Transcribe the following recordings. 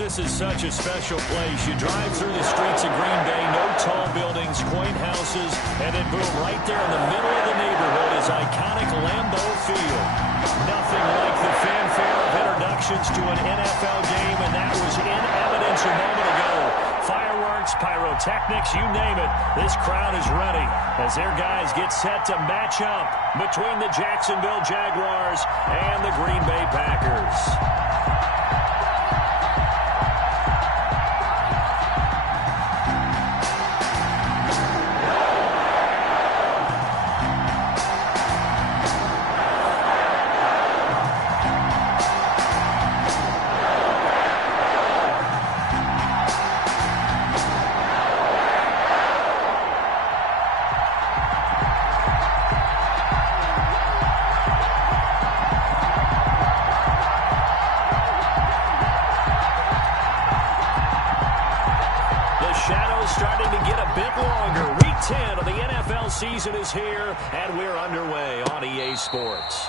This is such a special place. You drive through the streets of Green Bay, no tall buildings, quaint houses, and then boom, right there in the middle of the neighborhood is iconic Lambeau Field. Nothing like the fanfare of introductions to an NFL game, and that was in evidence a moment ago. Fireworks, pyrotechnics, you name it. This crowd is ready as their guys get set to match up between the Jacksonville Jaguars and the Green Bay Packers. Starting to get a bit longer. Week 10 of the NFL season is here, and we're underway on EA Sports.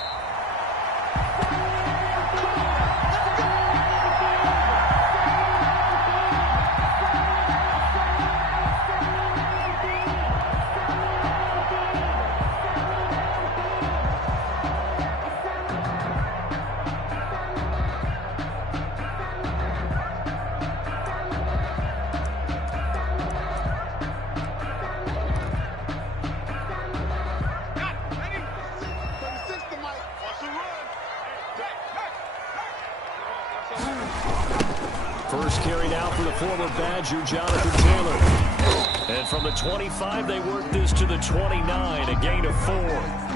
First carried out for the former Badger, Jonathan Taylor. And from the 25, they work this to the 29, a gain of 4.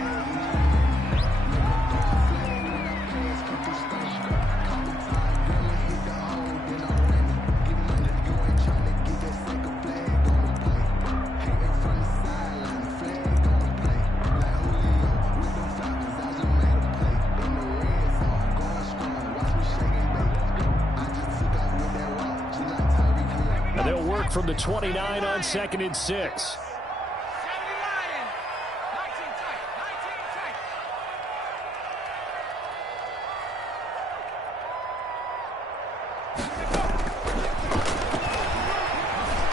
They'll work from the 29 on 2nd and 6.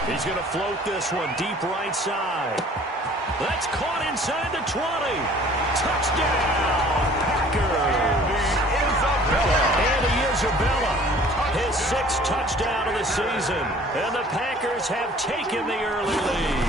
He's going to float this one deep right side. That's caught inside the 20. Touchdown, Packers. Andy Isabella. His 6th touchdown of the season, and the Packers have taken the early lead.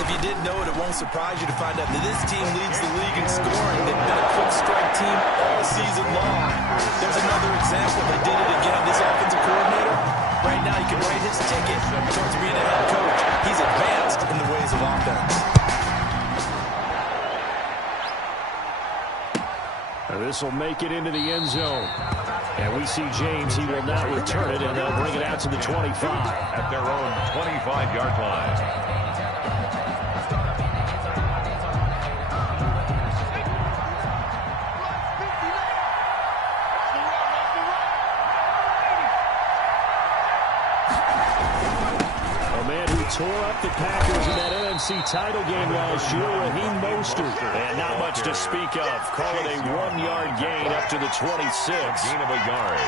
If you didn't know it, it won't surprise you to find out that this team leads the league in scoring. They've been a quick strike team all season long. There's another example. They did it again. This offensive coordinator, right now he can write his ticket towards being a head coach. He's advanced in the ways of offense. This will make it into the end zone. And we see James. He will not return it, and they'll bring it out to the 25. At their own 25-yard line. Tore up the Packers in that NFC title game last year, Raheem Mostert. And not much to speak of. Call it a 1-yard gain up to the 26. Gain of a yard.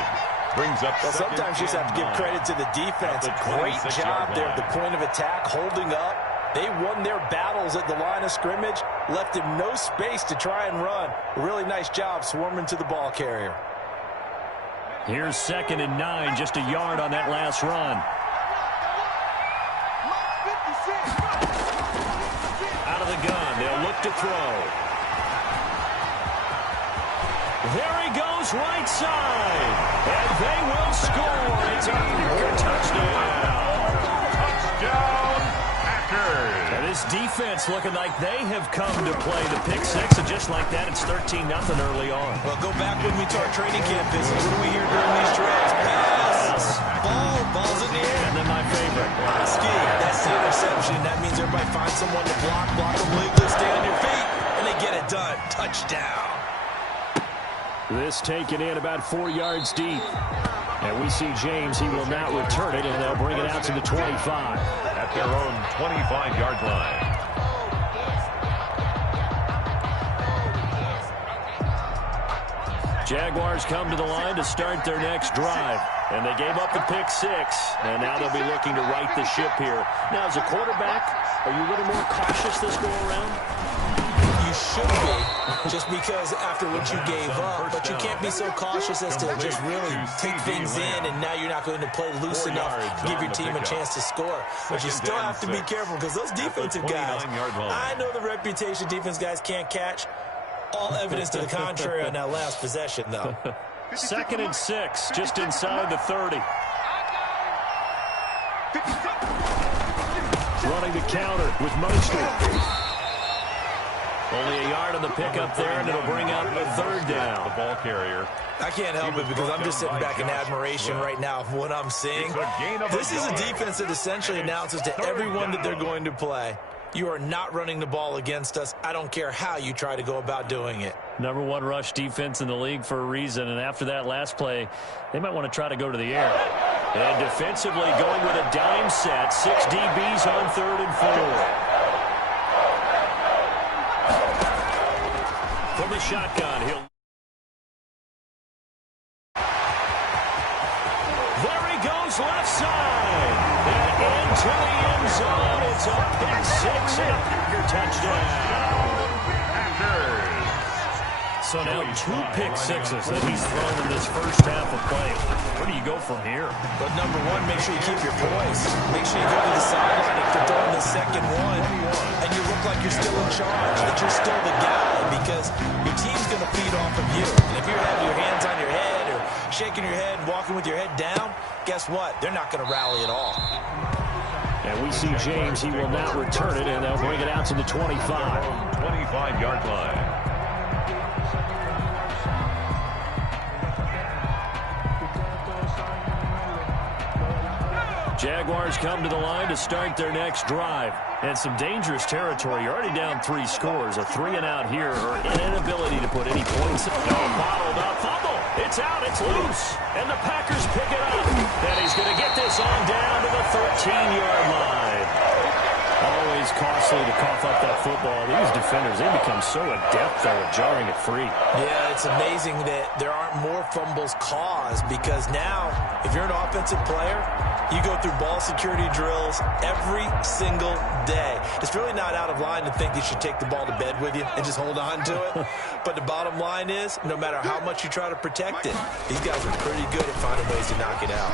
Brings up. Well, sometimes you just have to give credit to the defense. Great job there at the point of attack, holding up. They won their battles at the line of scrimmage, left him no space to try and run. Really nice job swarming to the ball carrier. Here's 2nd and 9, just a yard on that last run. Out of the gun, they'll look to throw. There he goes, right side. And they will score. It's a Packer touchdown. Touchdown, Packers. And this defense looking like they have come to play the pick 6. And just like that, it's 13-0 early on. Well, go back with me to our training camp visits. What do we hear during these drives? Pass. Ball's in the air. And then my favorite. Ski. That's the interception. That means everybody finds someone to block them legally, stay on your feet, and they get it done. Touchdown. This taken in about 4 yards deep. And we see James. He will not return it, and they'll bring it out to the 25. At their own 25-yard line. Jaguars come to the line to start their next drive. And they gave up the pick 6. And now they'll be looking to right the ship here. Now, as a quarterback, are you a little more cautious this go around? You should be, just because after what you gave up. But you can't be so cautious as to just really take things in, and now you're not going to play loose enough to give your team a chance to score. But you still have to be careful, because those defensive guys, I know the reputation defense guys can't catch. All evidence to the contrary on that last possession, though. 2nd and 6, just inside the 30. Running the counter with Mostert. Only a yard on the pickup there, and it'll bring up a 3rd down. The ball carrier. I can't help it, because I'm just sitting back in admiration right now of what I'm seeing. This is a defense that essentially announces to everyone that they're going to play, you are not running the ball against us. I don't care how you try to go about doing it. Number 1 rush defense in the league for a reason, and after that last play, they might want to try to go to the air. And defensively going with a dime set, 6 DBs on 3rd and 4. From the shotgun, there he goes, left side. And into the end zone. It's a pick 6 and a Packer touchdown. So now 2 pick 6s that he's thrown in this first half of play. Where do you go from here? But number 1, make sure you keep your poise. Make sure you go to the sideline if you're throwing the second one, and you look like you're still in charge, that you're still the guy, because your team's going to feed off of you. And if you're having your hands on your head or shaking your head and walking with your head down, guess what? They're not going to rally at all. And we see James. He will now return it, and they'll bring it out to the 25. 25-yard line. Jaguars come to the line to start their next drive. And some dangerous territory. You're already down 3 scores. A 3-and-out here, or an inability to put any points. Bottled up, fumble. It's out, it's loose. And the Packers pick it up. And he's going to get this on down to the 13-yard line. Always costly to cough up that football. These defenders, they become so adept, though, at jarring it free. Yeah, it's amazing that there aren't more fumbles caused, because now, if you're an offensive player, you go through ball security drills every single day. It's really not out of line to think you should take the ball to bed with you and just hold on to it. But the bottom line is, no matter how much you try to protect it, these guys are pretty good at finding ways to knock it out.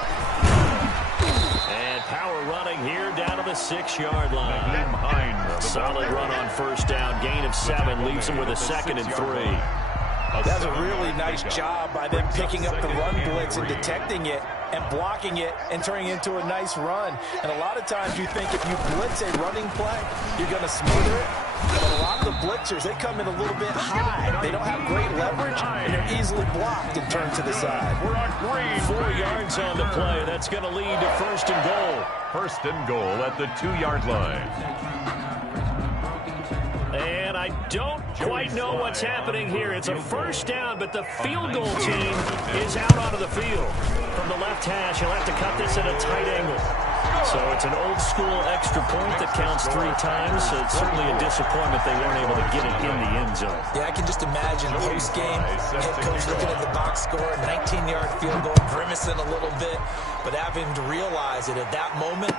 And power running here down to the 6-yard line. Solid run on first down. Gain of 7 leaves him with a 2nd and 3. That's a really nice job by them picking up the run blitz and detecting it and blocking it and turning it into a nice run. And a lot of times you think if you blitz a running play, you're going to smother it. But a lot of the blitzers, they come in a little bit high. They don't have great leverage, and they're easily blocked and turned to the side. 4 yards on the play. That's going to lead to 1st and goal. 1st and goal at the 2-yard line. And I don't quite know what's happening here. It's a 1st down, but the field goal team is out onto the field. From the left hash, he'll have to cut this at a tight angle. So it's an old-school extra point that counts 3 times. So it's certainly a disappointment they weren't able to get it in the end zone. Yeah, I can just imagine post-game, head coach looking at the box score, 19-yard field goal, grimacing a little bit, but having to realize that at that moment,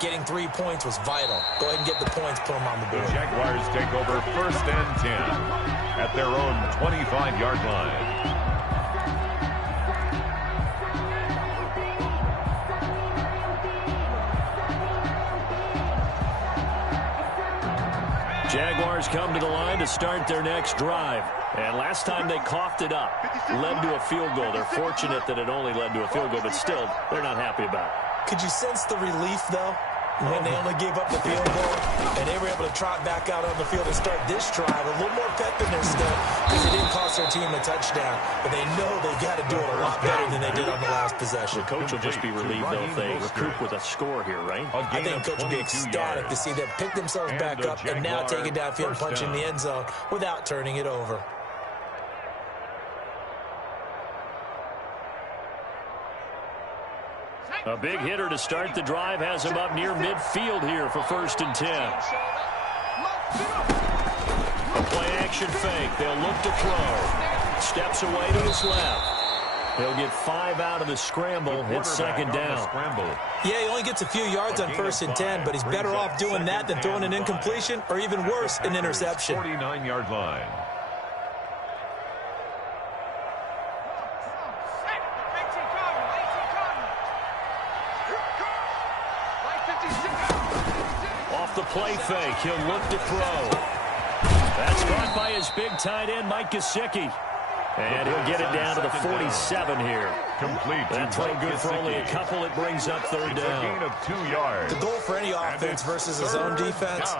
getting 3 points was vital. Go ahead and get the points, put them on the board. The Jaguars take over 1st and 10 at their own 25-yard line. Jaguars come to the line to start their next drive. And last time they coughed it up, led to a field goal. They're fortunate that it only led to a field goal, but still, they're not happy about it. Could you sense the relief, though, when they only gave up the field goal and they were able to trot back out on the field and start this drive? A little more pep in their step because it didn't cost their team a touchdown, but they know they've got to do it a lot better than they did on the last possession. The coach will just be relieved, though, if they recoup with a score here, right? I think coach will be ecstatic to see them pick themselves back up and now take it downfield and punch in the end zone without turning it over. A big hitter to start the drive has him up near midfield here for 1st and 10. A play action fake. They'll look to throw. Steps away to his left. He'll get 5 out of the scramble. It's second down. Yeah, he only gets a few yards on 1st and 10, but he's better off doing that than throwing an incompletion or even worse, an interception. 49-yard line. Off the play fake, he'll look to throw. That's caught by his big tight end, Mike Gesicki. And he'll get it down to the 47 here. Complete. That's no good for only a couple. It brings up third down. A gain of 2 yards. The goal for any offense versus his own defense,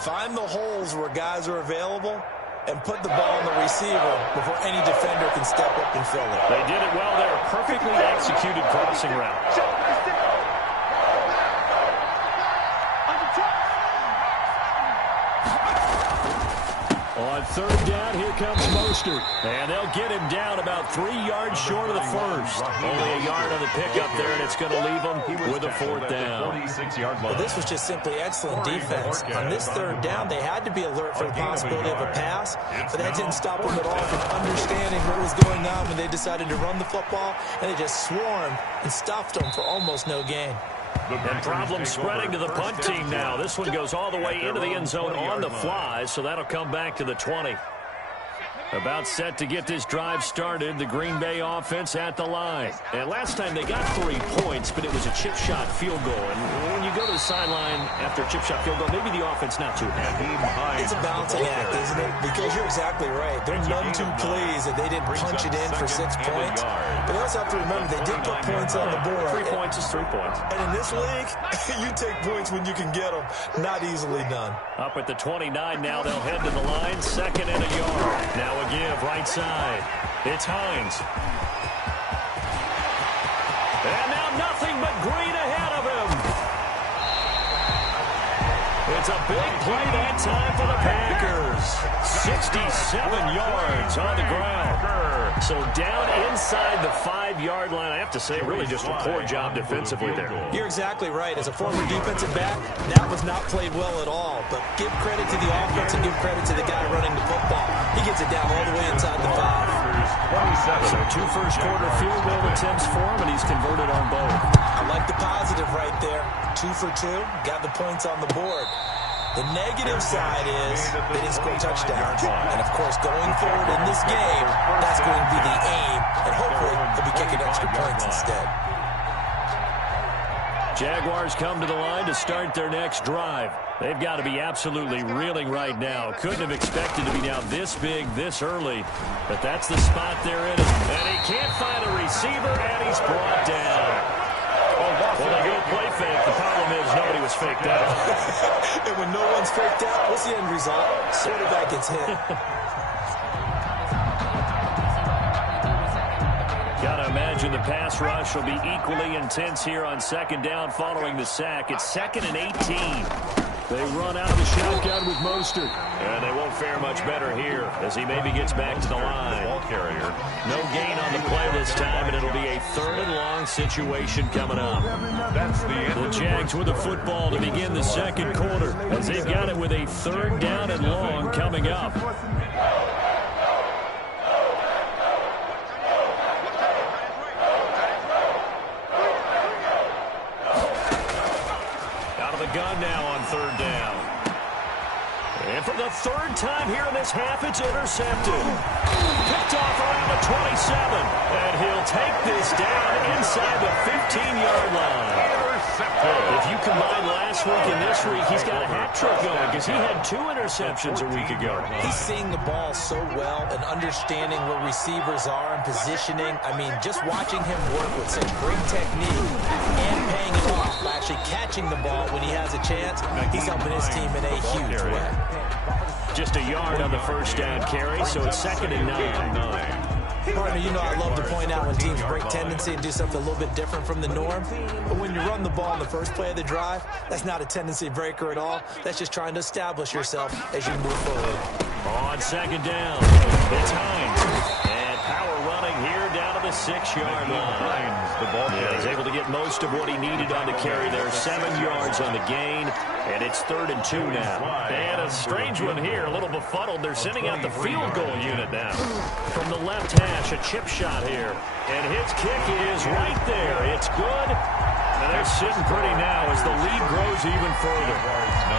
find the holes where guys are available and put the ball on the receiver before any defender can step up and fill it. They did it well there. Perfectly executed crossing route. On third down, here comes Mostert. And they'll get him down about 3 yards short of the first. Only a yard on the pickup there, and it's going to leave him with a fourth down. Well, this was just simply excellent defense. On this third down, they had to be alert for the possibility of a pass, but that didn't stop them at all from understanding what was going on when they decided to run the football, and they just swarmed and stuffed them for almost no gain. And problem spreading to the punt team now. This one goes all the way into the end zone on the fly, so that'll come back to the 20. About set to get this drive started, the Green Bay offense at the line. And last time they got 3 points, but it was a chip shot field goal. And when you go to the sideline after a chip shot field goal, maybe the offense not too happy. It's a balancing act, isn't it? Because you're exactly right. They're none too pleased that they didn't punch it in for 6 points. But you also have to remember they did put points on the board. 3 points is 3 points. And in this league, you take points when you can get them. Not easily done. Up at the 29 now, they'll head to the line. 2nd and a yard. Now a give right side. It's Hines. And now nothing but green ahead of him. It's a big play that time for the Packers. 67 yards on the ground. So down inside the 5-yard line. I have to say, really just a poor job defensively there. You're exactly right. As a former defensive back, that was not played well at all. But give credit to the offense and give credit to the guy running the football. He gets it down all the way inside the 5. So 2 first-quarter field goal attempts for him, and he's converted on both. I like the positive right there. 2 for 2. Got the points on the board. The negative side is they didn't score touchdowns. And, of course, going forward in this game, that's going to be the aim. And hopefully they'll be kicking extra points instead. Jaguars come to the line to start their next drive. They've got to be absolutely reeling right now. Couldn't have expected to be down this big, this early. But that's the spot they're in. And he can't find a receiver, and he's brought down. Well, they go play fake. The problem is nobody was faked out. And when no one's faked out, what's the end result? Quarterback gets hit. Gotta imagine the pass rush will be equally intense here on 2nd down following the sack. It's 2nd and 18. They run out of the shotgun with Mostert. And they won't fare much better here as he maybe gets back to the line. Ball carrier. No gain on the play this time, and it'll be a 3rd and long situation coming up. That's the end. The Jags with the football to begin the 2nd quarter as they've got it with a 3rd down and long coming up. Gun now on 3rd down. And for the 3rd time here in this half, it's intercepted. Picked off around the 27. And he'll take this down inside the 15-yard line. If you combine last week and this week, he's got a hat trick going because he had 2 interceptions a week ago. He's seeing the ball so well and understanding where receivers are and positioning. I mean, just watching him work with such great technique and paying it off by actually catching the ball when he has a chance, he's helping his team in a huge way. Just a yard on the 1st down carry, so it's 2nd and 9. Partner, you know I love to point out when teams break tendency and do something a little bit different from the norm. But when you run the ball on the first play of the drive, that's not a tendency breaker at all. That's just trying to establish yourself as you move forward. On 2nd down, it's Hines. And power running here down to the the 6-yard line. Yeah, he's able to get most of what he needed on the carry there. 7 yards on the gain, and it's 3rd and 2 now. And a strange one here, a little befuddled. They're sending out the field goal unit now. From the left hash, a chip shot here. And his kick is right there. It's good. And they're sitting pretty now as the lead grows even further.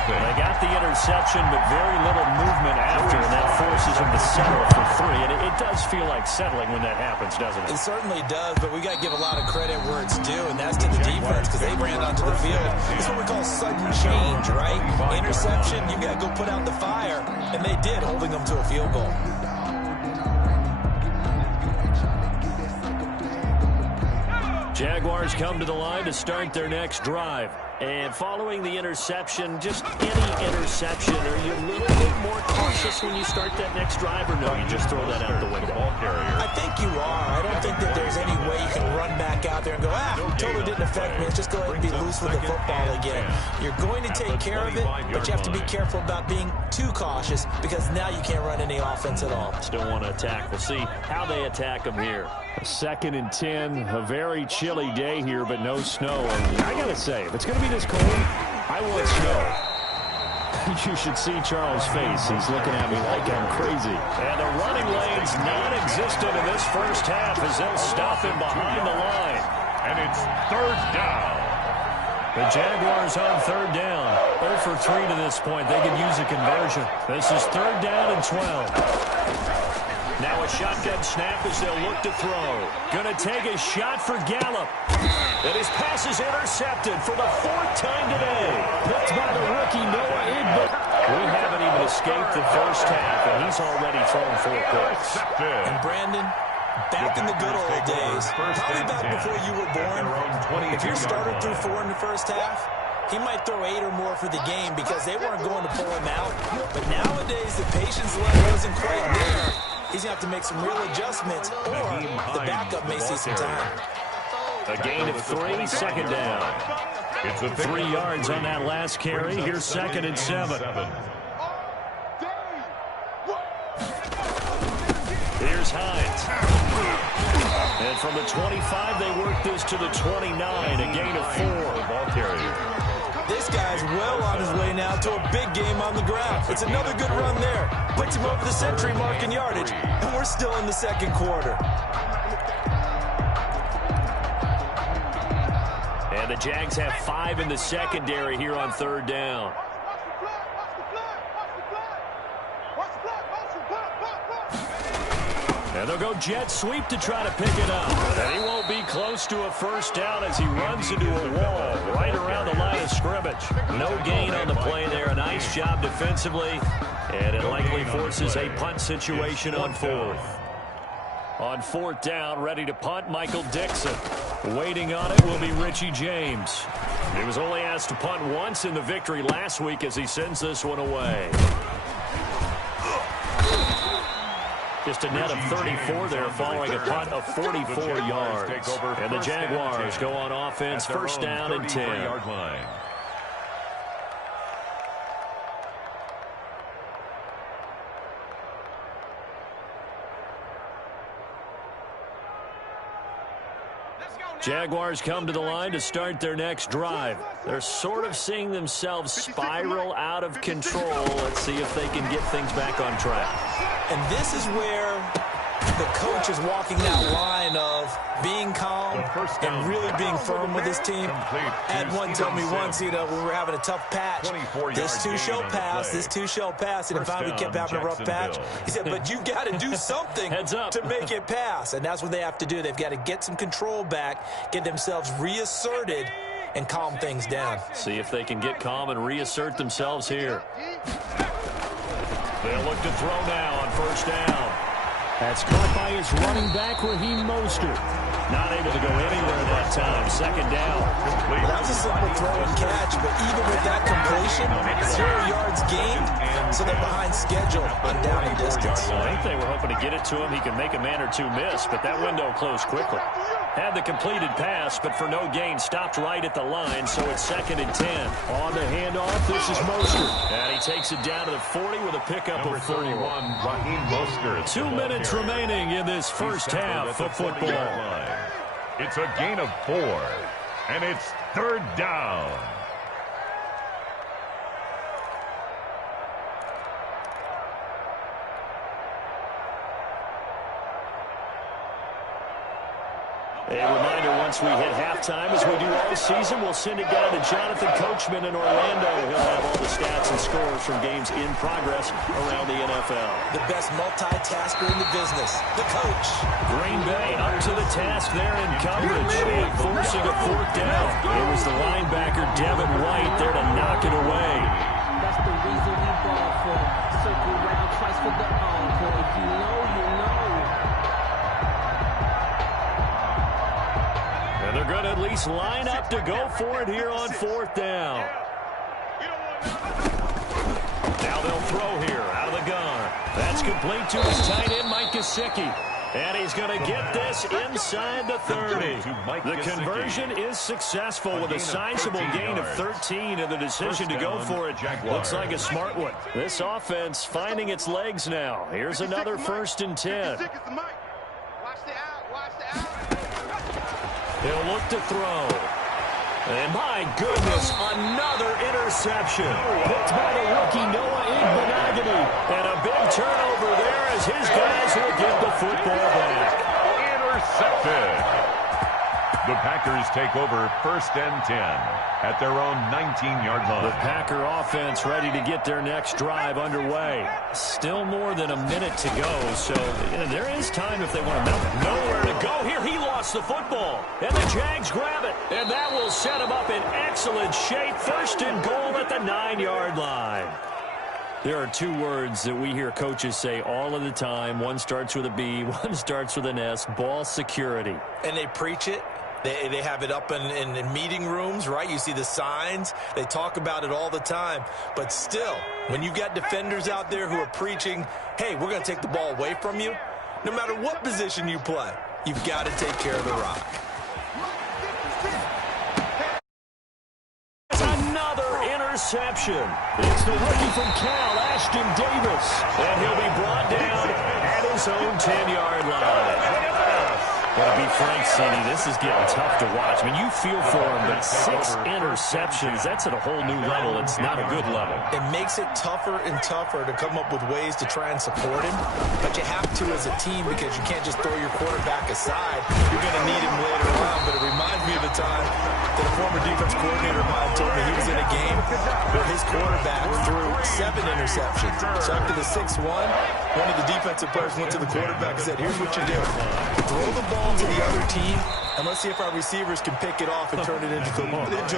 They got the interception, but very little movement after, and that forces them to settle for 3. And it does feel like settling when that happens, doesn't it? It certainly does, but we got to give a lot of credit where it's due, and that's to the defense because they ran onto the field. It's what we call sudden change, right? Interception, you got to go put out the fire, and they did, holding them to a field goal. Jaguars come to the line to start their next drive. And following the interception, just any interception, are you a little bit more cautious when you start that next drive, or no, you just throw that out the window? I think you are. I don't think that there's any way you can run back out there and go, totally didn't affect me. Let's just go ahead and be loose with the football again. You're going to take care of it, but you have to be careful about being too cautious because now you can't run any offense at all. Still want to attack. We'll see how they attack them here. 2nd and 10, a very chilly day here, but no snow. And I got to say, if it's going to be this cold, I want snow. You should see Charles' face. He's looking at me like I'm crazy. And the running lane's non-existent in this first half as they'll stop him behind the line. And it's 3rd down. The Jaguars on 3rd down. 0 for 3 to this point. They could use a conversion. This is 3rd down and 12. Now a shotgun snap as they'll look to throw. Gonna take a shot for Gallup. And his pass is intercepted for the 4th time today. Picked by the rookie Noah Igbo. We haven't even escaped the first half, and he's already thrown 4 picks. And Brandon, back in the good old days, probably back before you were born, if your starter threw 4 in the first half, he might throw 8 or more for the game because they weren't going to pull him out. But nowadays, the patience level isn't quite there. He's going to have to make some real adjustments, or the backup may see some time. A gain of 3, 2nd down. It's a 3 yards on that last carry. Here's 2nd and 7. Here's Hines. And from the 25, they work this to the 29, a gain of 4. Ball carrier. This guy's well on his way now to a big game on the ground. It's another good run there. Puts him over the century mark in yardage. And we're still in the 2nd quarter. And the Jags have 5 in the secondary here on 3rd down. And they'll go jet sweep to try to pick it up. And he won't be close to a 1st down as he runs into a wall right around the line of scrimmage. No gain on the play there. A nice job defensively. And it likely forces a punt situation on 4th. On 4th down, ready to punt, Michael Dixon. Waiting on it will be Richie James. He was only asked to punt once in the victory last week as he sends this one away. Just a net of 34 there following a punt of 44 yards. And the Jaguars go on offense, 1st down and 10. Jaguars come to the line to start their next drive. They're sort of seeing themselves spiral out of control. Let's see if they can get things back on track. And this is where the coach is walking that line of being calm and really being firm with his team. I had one tell me once, we were having a tough patch. This too shall pass, this too shall pass. And finally we kept having a rough patch. He said, but you got to do something to make it pass. And that's what they have to do. They've got to get some control back, get themselves reasserted, and calm things down. See if they can get calm and reassert themselves here. They'll look to throw now on 1st down. That's caught by his running back, Raheem Mostert. Not able to go anywhere that time. 2nd down. Well, that was a simple throw and catch, but even with that completion, 0 yards gained, so they're behind schedule on down and distance. Well, I think they were hoping to get it to him. He could make a man or two miss, but that window closed quickly. Had the completed pass, but for no gain, stopped right at the line, so it's 2nd and 10. On the handoff, this is Mostert. And he he takes it down to the 40 with a pickup of 4. 2 minutes remaining in this first half of football. It's a gain of 4, and it's third down. A reminder, once we hit halftime, as we do all season, we'll send it down to Jonathan Coachman in Orlando. He'll have all the stats and scores from games in progress around the NFL. The best multitasker in the business, the coach. Green Bay up to the task there in coverage, forcing a fourth down. It was the linebacker, Devin White, there to knock it away. That's the reason we ball for. Circle round twice for the encore. If you know, you know. And they're going to at least line up to go for it here on fourth down. Now they'll throw here out of the gun. That's complete to his tight end, Mike Gesicki. And he's going to get this inside the 30. The conversion is successful with a sizable gain of 13, and the decision to go for it looks like a smart one. This offense finding its legs now. Here's another 1st and 10. He'll look to throw. And my goodness, another interception. Picked by the rookie Noah Igbenogany. And a big turnover there as his guys will give the football back. Intercepted. The Packers take over 1st and 10 at their own 19-yard line. The Packer offense ready to get their next drive underway. Still more than a minute to go, so there is time if they want to mount. Nowhere to go here. He lost the football, and the Jags grab it, and that will set him up in excellent shape. 1st and goal at the 9-yard line. There are 2 words that we hear coaches say all of the time. One starts with a B, one starts with an S, ball security. And they preach it. They have it up in meeting rooms, right? You see the signs. They talk about it all the time. But still, when you've got defenders out there who are preaching, hey, we're going to take the ball away from you, no matter what position you play, you've got to take care of the rock. Another interception. It's the rookie from Cal, Ashton Davis. And he'll be brought down at his own 10-yard line. Well, to be frank, CD, this is getting tough to watch. I mean, you feel for him, but 6 interceptions, that's at a whole new level. It's not a good level. It makes it tougher and tougher to come up with ways to try and support him. But you have to as a team because you can't just throw your quarterback aside. You're going to need him later on. But it reminds me of the time that a former defense coordinator of mine told me he was in a game where his quarterback threw 7 interceptions. So after the 6-1, one of the defensive players went to the quarterback and said, here's what you do. Throw the ball to the other team, and let's see if our receivers can pick it off and turn it into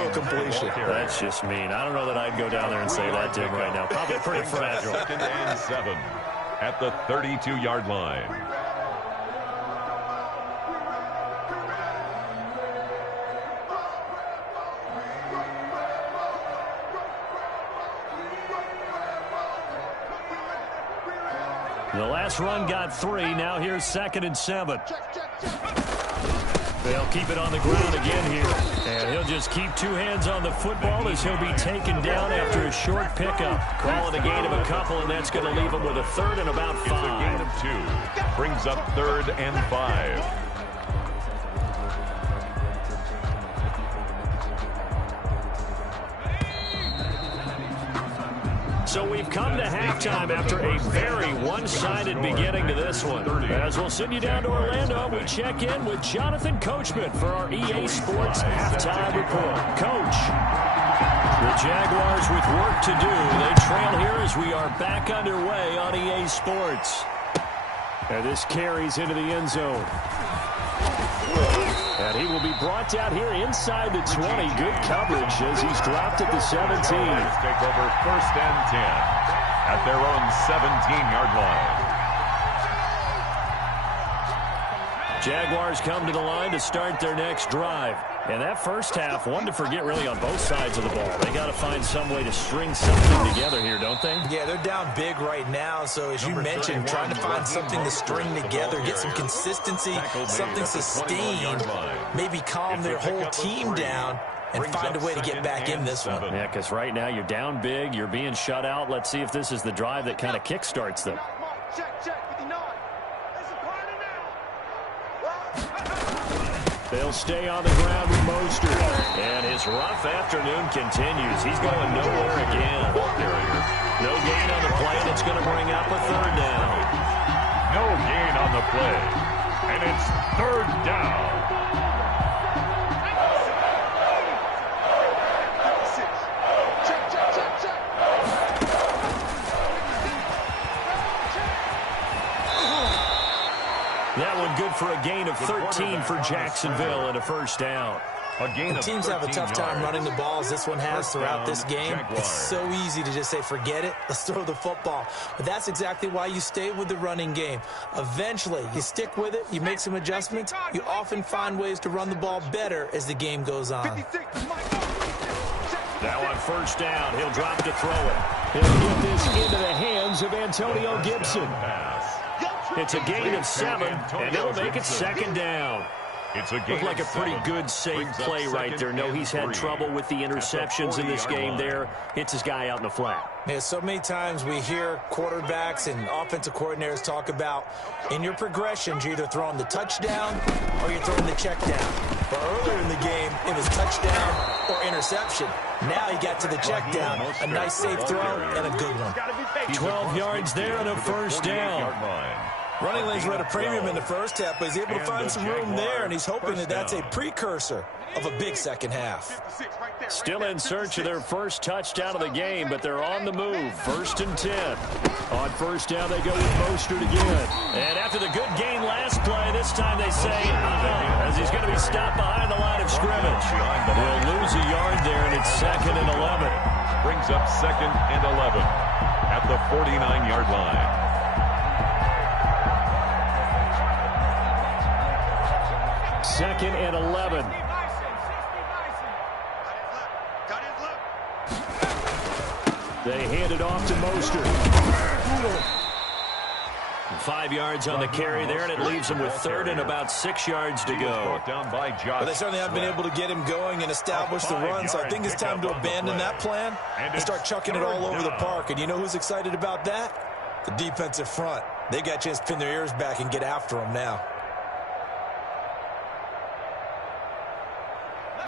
a completion. That's just mean. I don't know that I'd go down there and say that to him right now. Probably pretty fragile. 2nd and 7 at the 32-yard line. The last run got 3. Now here's 2nd and 7. They'll keep it on the ground again here. And he'll just keep 2 hands on the football as he'll be taken down after a short pickup. Call it a gain of a couple, and that's going to leave him with a 3rd and about 5. It's a gain of 2. Brings up 3rd and 5. So we've come to halftime after a very one-sided beginning to this one. As we'll send you down to Orlando, we check in with Jonathan Coachman for our EA Sports Halftime Report. Coach, the Jaguars with work to do. They trail here as we are back underway on EA Sports. And this carries into the end zone. And he will be brought down here inside the 20. Good coverage as he's dropped at the 17. Take over 1st and 10 at their own 17-yard line. Jaguars come to the line to start their next drive. And that first half, one to forget really on both sides of the ball. They got to find some way to string something together here, don't they? Yeah, they're down big right now. So as you mentioned, trying to find something to string together, get some consistency, something sustained, maybe calm their whole team down and find a way to get back in this one. Yeah, because right now you're down big. You're being shut out. Let's see if this is the drive that kind of kickstarts them. They'll stay on the ground with Mostert. And his rough afternoon continues. He's going nowhere again. No gain on the play, and it's going to bring up a third down. No gain on the play, and it's third down. That one good for a gain of 13 for Jacksonville and a first down. Teams have a tough time running the ball as this one has throughout this game. It's so easy to just say, forget it, let's throw the football. But that's exactly why you stay with the running game. Eventually, you stick with it, you make some adjustments, you often find ways to run the ball better as the game goes on. Now on first down, he'll drop to throw it. He'll get this into the hands of Antonio Gibson. It's a gain of 7, and it'll make it second down. Looked like a pretty good, safe play right there. No, he's had trouble with the interceptions in this game there. Hits his guy out in the flat. Yeah, so many times we hear quarterbacks and offensive coordinators talk about in your progressions, you're either throwing the touchdown or you're throwing the check down. But earlier in the game, it was touchdown or interception. Now he got to the check down. A nice safe throw and a good one. 12 yards there and a first down. Running lanes were at a premium in the first half, but he's able to find some room there, and he's hoping that that's a precursor of a big second half. Still in search of their first touchdown of the game, but they're on the move. 1st and 10. On first down, they go with Mostert again. And after the good gain last play, this time they say, as he's going to be stopped behind the line of scrimmage. They'll lose a yard there, and it's 2nd and 11. Brings up 2nd and 11 at the 49-yard line. Second and 11. They hand it off to Mostert. 5 yards on the carry there, and it leaves him with 3rd and about 6 yards to go. But they certainly haven't been able to get him going and establish the run, so I think it's time to abandon that plan and start chucking it all over the park. And you know who's excited about that? The defensive front. They got a chance to pin their ears back and get after him now.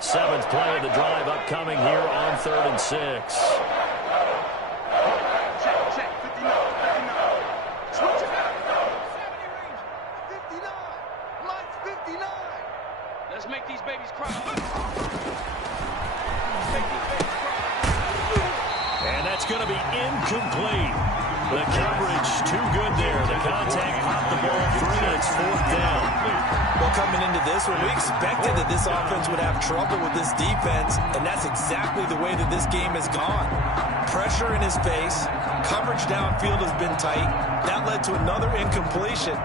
7th play of the drive upcoming here on 3rd and 6. Let's make these babies cry. And that's going to be incomplete. The coverage too good there. The contact popped the ball free, and it's 4th down. Well, coming into this one, we expected that this offense would have trouble with this defense, and that's exactly the way that this game has gone. Pressure in his face, coverage downfield has been tight. That led to another incompletion.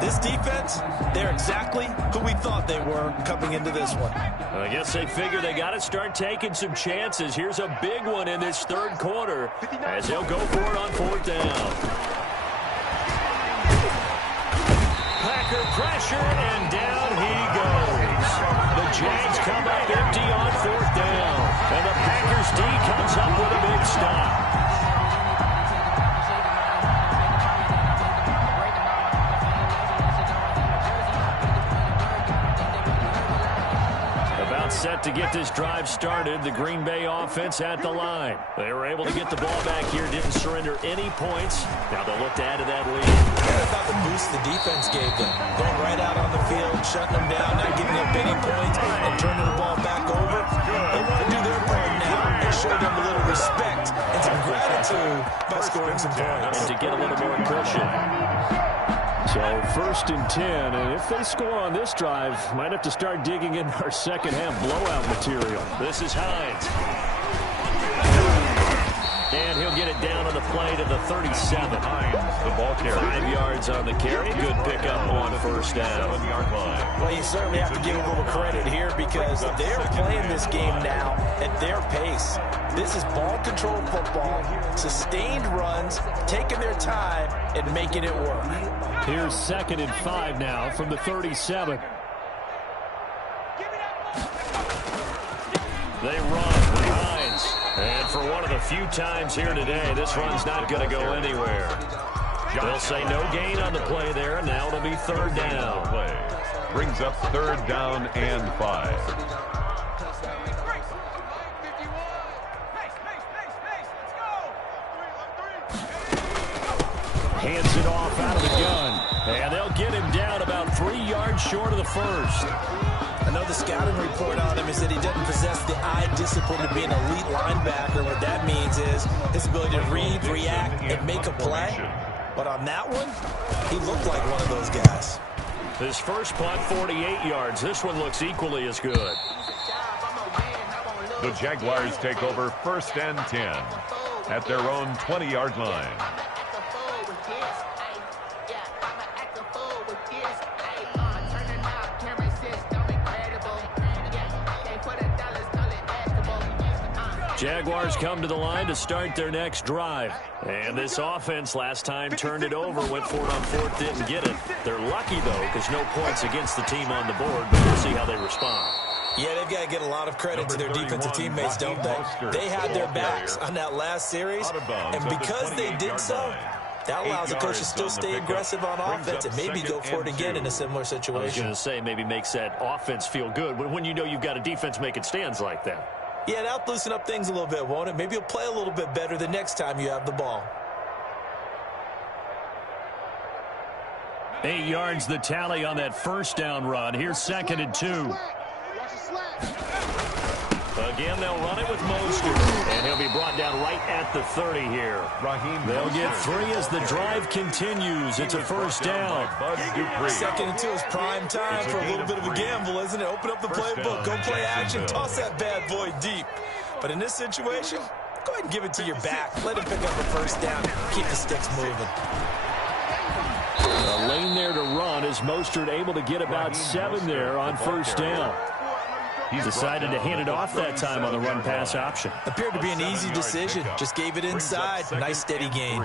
This defense, they're exactly who we thought they were coming into this one. I guess they figure they got to start taking some chances. Here's a big one in this 3rd quarter as they'll go for it on 4th down. Packer pressure, and down he goes. The Jags come up empty on 4th down, and the Packers D comes up with a big stop. Set to get this drive started. The Green Bay offense at the line. They were able to get the ball back here, didn't surrender any points. Now they'll look to add to that lead. What about the boost the defense gave them? Going right out on the field, shutting them down, not giving up any points, and turning the ball back over. They want to do their part now and show them a little respect and some gratitude by scoring some points. And to get a little more cushion. So 1st and 10, and if they score on this drive, might have to start digging in our second half blowout material. This is Hines. And he'll get it down on the play to the 37. The ball carry. 5 yards on the carry. Good pickup on 1st down. Well, you certainly have to give a little credit here because they're playing this game now at their pace. This is ball control football, sustained runs, taking their time and making it work. Here's 2nd and 5 now from the 37. They run with Hines. And for one of the few times here today, this run's not going to go anywhere. They'll say no gain on the play there, and now it'll be third down. Play brings up third down and 5. Hands it off out of the gun. And they'll get him down about 3 yards short of the first. I know the scouting report on him is that he doesn't possess the eye discipline to be an elite linebacker. What that means is his ability to read, react, and make a play. But on that one, he looked like one of those guys. His first punt, 48 yards. This one looks equally as good. The Jaguars take over first and 10 at their own 20-yard line. Jaguars come to the line to start their next drive. And this offense last time turned it over, went for it on fourth, didn't get it. They're lucky, though, because no points against the team on the board, but we'll see how they respond. Yeah, they've got to get a lot of credit to their defensive teammates, don't they? They had their backs on that last series, and because they did so, that allows the coach to still stay aggressive on offense and maybe go for it again in a similar situation. I was going to say, maybe makes that offense feel good when you know you've got a defense making stands like that. Yeah, that'll loosen up things a little bit, won't it? Maybe you'll play a little bit better the next time you have the ball. 8 yards the tally on that first down run. Here's 2nd and 2. Again, they'll run it with Mostert, and he'll be brought down right at the 30 here. They'll get 3 as the drive continues. It's a first down. 2nd and 2 is prime time for a little bit of a gamble, isn't it? Open up the playbook, go play action, toss that bad boy deep. But in this situation, go ahead and give it to your back. Let him pick up a first down. Keep the sticks moving. A lane there to run. Is Mostert able to get about 7 there on first down? He decided to hand it off that time on the run-pass option. Appeared to be an easy decision. Just gave it inside. Nice steady gain.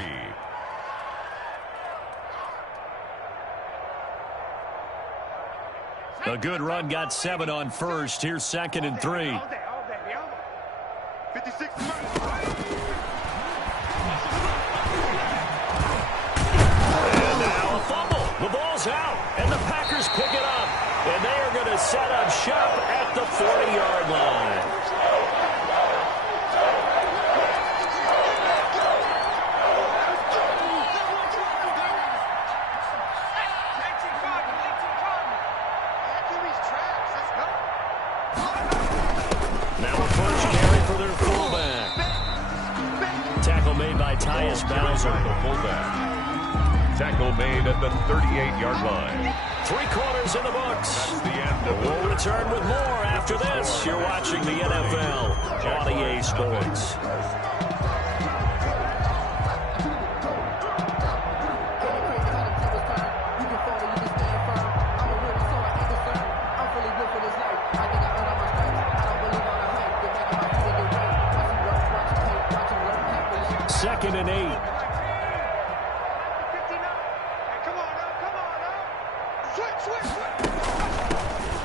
A good run got 7 on first. Here's 2nd and 3. And now a fumble. The ball's out, and the Packers pick it up. And they are going to set up shop at the 40-yard line. Now a first carry for their fullback. Tackle made by Tyus Bowser. The fullback. Tackle made at the 38-yard line. 3 quarters in the books. That's the end of We'll return with more after this. You're watching the NFL on EA Sports. Second and 8.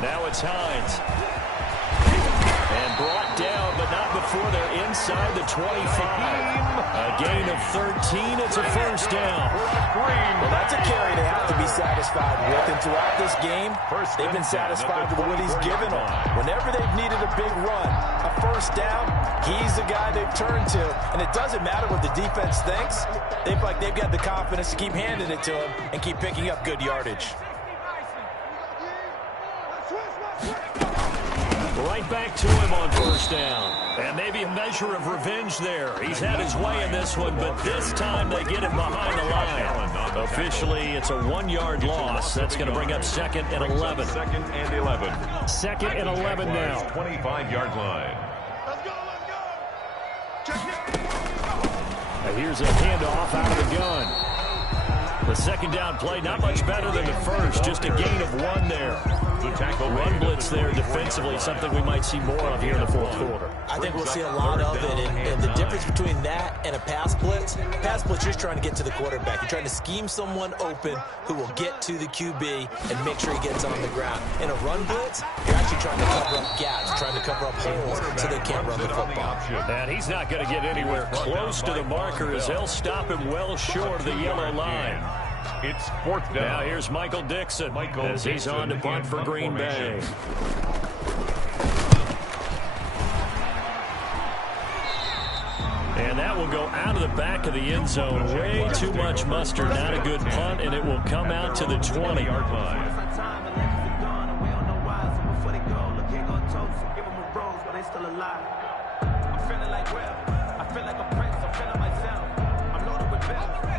Now it's Hines. And brought down, but not before they're inside the 25. A gain of 13. It's a first down. Well, that's a carry they have to be satisfied with. And throughout this game, they've been satisfied with what he's given them. Whenever they've needed a big run, a first down, he's the guy they've turned to. And it doesn't matter what the defense thinks. They've got the confidence to keep handing it to him and keep picking up good yardage. Right back to him on first down. And maybe a measure of revenge there. He's had his way in this one, but this time they get him behind the line. Officially, it's a 1-yard loss. That's going to bring up 2nd and 11. 2nd and 11. 2nd and 11 now. 25-yard line. Now here's a handoff out of the gun. The second down play, not much better than the first. Just a gain of 1 there. The tackle Run blitz there defensively, something we might see more of here in the fourth quarter. I think we'll see a lot of it, and the difference between that and a pass blitz, you're just trying to get to the quarterback. You're trying to scheme someone open who will get to the QB and make sure he gets on the ground. In a run blitz, you're actually actually trying to cover up gaps, trying to cover up holes so they can't run the football. And he's not going to get anywhere close to the marker as they'll stop him well short of the yellow line. It's 4th down. Now here's Michael Dixon as he's on to punt for Green Bay. And that will go out of the back of the end zone. Way too much mustard. Not a good punt, and it will come out to the 20-yard line.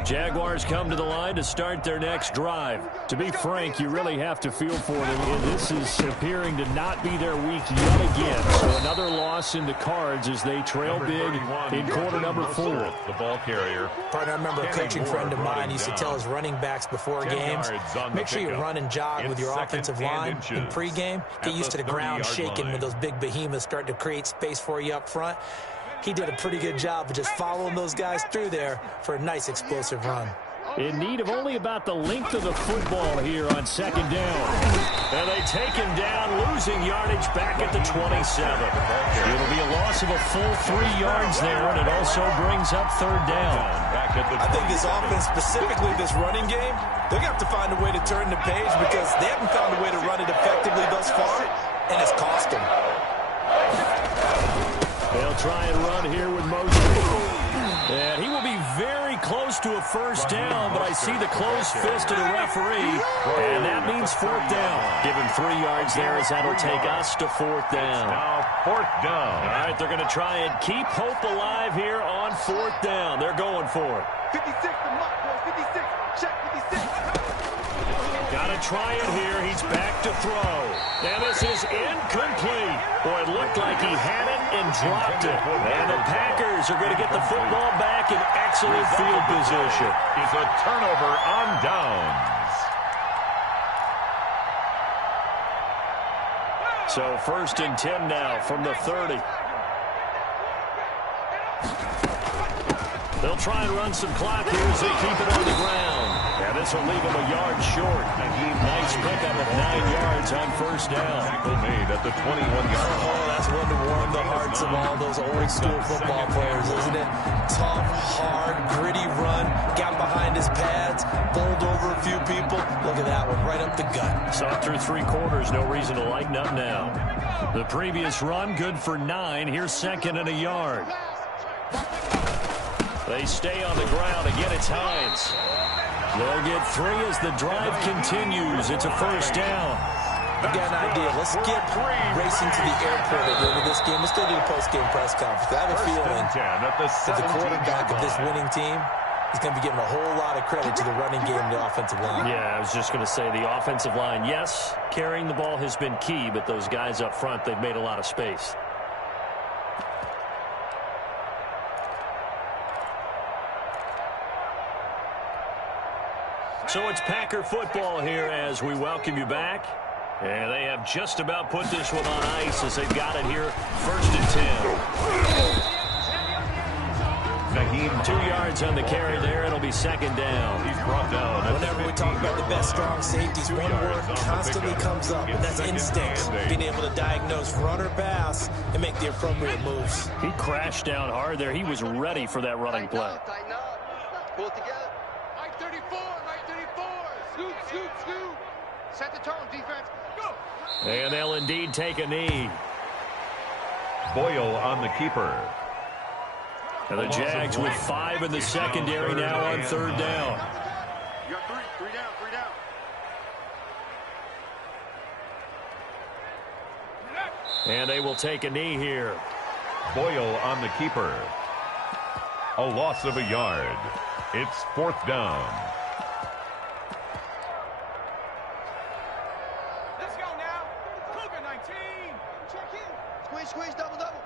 Jaguars come to the line to start their next drive. To be frank, you really have to feel for them. And this is appearing to not be their week yet again. So another loss in the cards as they trail big in quarter number 4. The ball carrier. Partner, I remember a coaching friend of mine used to tell his running backs before games, make sure you run and jog with your offensive line in pregame. Get used to the ground shaking when those big behemoths start to create space for you up front. He did a pretty good job of just following those guys through there for a nice explosive run. In need of only about the length of the football here on 2nd down. And they take him down, losing yardage back at the 27. It'll be a loss of a full 3 yards there, and it also brings up 3rd down. I think this offense, specifically this running game, they're going to have to find a way to turn the page because they haven't found a way to run it effectively thus far, and it's cost them. They'll try and run here with Mosley. And he will be very close to a 1st down, but I see the closed fist of the referee, and that means 4th down. Give him 3 yards there as that'll take us to 4th down. Now 4th down. All right, they're going to try and keep hope alive here on 4th down. They're going for it. 56, the mark, boys, 56. Check 56. Got to try it here. He's back to throw. And this is incomplete. Boy, it looked like he had it and dropped it. And the Packers are going to get the football back in excellent field position. Is a turnover on downs. So 1st and 10 now from the 30. They'll try and run some clock here as they keep it on the ground. And this will leave them a yard short. Nice pickup of 9 yards on 1st down. Tackle made at the 21-yard line. Oh, that's one to warm the hearts of all those old-school football players, isn't it? Tough, hard, gritty run. Got behind his pads, bowled over a few people. Look at that one, right up the gut. Saw through 3 quarters, no reason to lighten up now. The previous run, good for 9. Here's 2nd and a yard. They stay on the ground. Again, it's Hines. They'll get 3 as the drive continues. It's a 1st down. I got an idea. Let's get racing to the airport at the end of this game. Let's go to the post-game press conference. I have a feeling that the quarterback of this winning team is going to be giving a whole lot of credit to the running game and the offensive line. Yeah, I was just going to say the offensive line, yes, carrying the ball has been key, but those guys up front, they've made a lot of space. So it's Packer football here as we welcome you back. And they have just about put this one on ice as they've got it here. 1st and 10. 2 yards on the carry there. It'll be 2nd down. He's brought down. Whenever we talk about the best strong safeties, one word constantly comes up, and that's instinct. Being able to diagnose run or pass and make the appropriate moves. He crashed down hard there. He was ready for that running play. Tighten up. Pull it together. Right 34, right 34. Scoot, scoot, scoot. Set the tone, defense. Go. And they'll indeed take a knee. Boyle on the keeper. And the Jags with 5 in the secondary now on 3rd down. You got 3. 3 down, 3 down. And they will take a knee here. Boyle on the keeper. A loss of a yard. It's 4th down. Let's go now. Cougar 19. Check in. Squeeze, squeeze, double, double.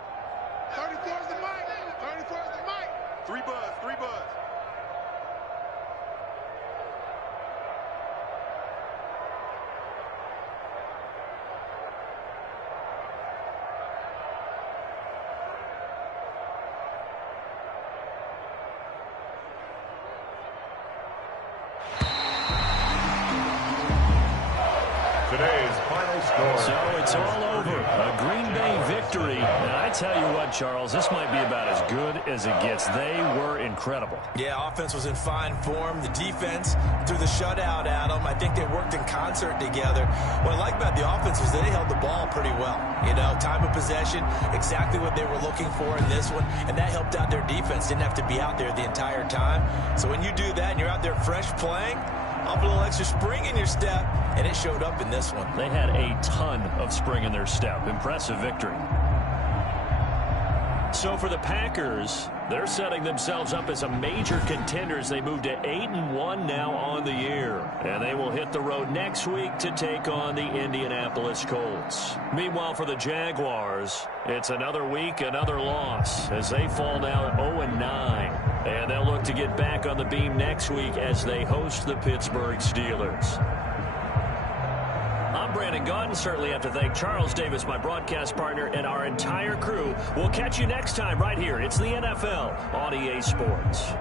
34 is the mic. 34 is the mic. 3 buzz, 3 buzz. more. So it's all over. A Green Bay victory. And I tell you what, Charles, this might be about as good as it gets. They were incredible. Yeah, offense was in fine form. The defense threw the shutout at them. I think they worked in concert together. What I like about the offense was they held the ball pretty well. You know, time of possession, exactly what they were looking for in this one, and that helped out their defense. Didn't have to be out there the entire time. So when you do that and you're out there fresh playing, up a little extra spring in your step, and it showed up in this one. They had a ton of spring in their step. Impressive victory. So for the Packers, they're setting themselves up as a major contender as they move to 8-1 now on the year. And they will hit the road next week to take on the Indianapolis Colts. Meanwhile, for the Jaguars, it's another week, another loss as they fall down 0-9. And they'll look to get back on the beam next week as they host the Pittsburgh Steelers. I'm Brandon Gaudin. Certainly have to thank Charles Davis, my broadcast partner, and our entire crew. We'll catch you next time right here. It's the NFL on EA Sports.